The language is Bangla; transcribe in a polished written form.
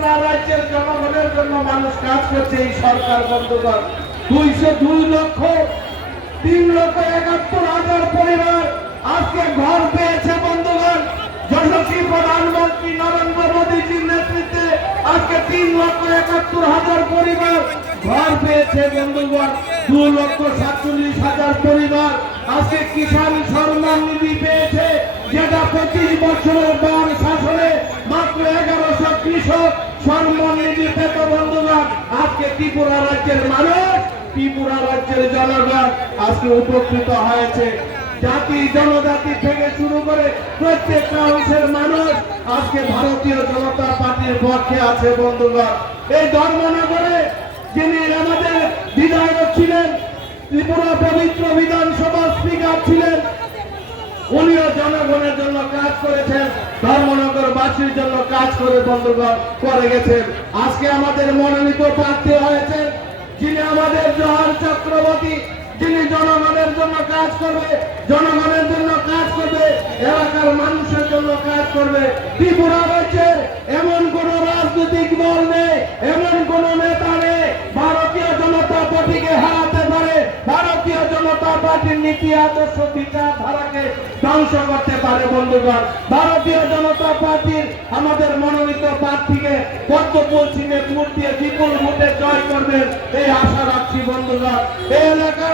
ত্রিপুরা রাজ্যের জনগণের জন্য মানুষ কাজ করছে এই সরকার বন্ধুগণ। 202,03,71,000 পরিবার আজকে ঘর পেয়েছে বন্ধুগণ। যশস্বী প্রধানমন্ত্রী নরেন্দ্র মোদীজির নেতৃত্বে আজকে 3,71,000 পরিবার ঘর পেয়েছে বন্ধুগণ। 2,47,000 পরিবার আজকে কিষাণ সম্মান নিধি পেয়েছে, যেটা 25 বছরের বাম শাসনে মাত্র 1100 কৃষক সম্মান নিধি পেত বন্ধুগণ। আজকে ত্রিপুরা রাজ্যের মানুষ, ত্রিপুরা রাজ্যের জনগণ আজকে উপকৃত হয়েছে। জাতি জনজাতি থেকে শুরু করে প্রত্যেকটা অংশের মানুষ আজকে ভারতীয় জনতা পার্টির পক্ষে আছে বন্ধুগণ। এই ধর্মনগরে যিনি আমাদের বিধায়ক ছিলেন, ত্রিপুরা পবিত্র বিধানসভা স্পিকার ছিলেন, উনিও জনগণের জন্য কাজ করেছেন, ধর্মনগর বাসীর জন্য কাজ করে বন্ধুগণ করে গেছেন। আজকে আমাদের মনোনীত প্রার্থী হয়েছে যিনি আমাদের জোহর চক্রবর্তী, যিনি জনগণের জন্য কাজ করবে, জনগণের জন্য কাজ করবে, এলাকার মানুষের জন্য কাজ করবে। ত্রিপুরা রাজ্যের এমন কোন রাজনৈতিক দল নেই, এমন কোন নেতা নেই ভারতীয় জনতা পার্টিকে হারাতে পারে, ভারতীয় জনতা পার্টির নীতি আদর্শ বিচারধারাকে ধ্বংস করতে পারে বন্ধুগণ। ভারতীয় জনতা পার্টির আমাদের মনোনীত প্রার্থীকে পদ্মফুল সিংহে ভোট দিয়ে বিপুল ভোটে জয় করবেন এই আশা রাখছি বন্ধুগণ। এই এলাকা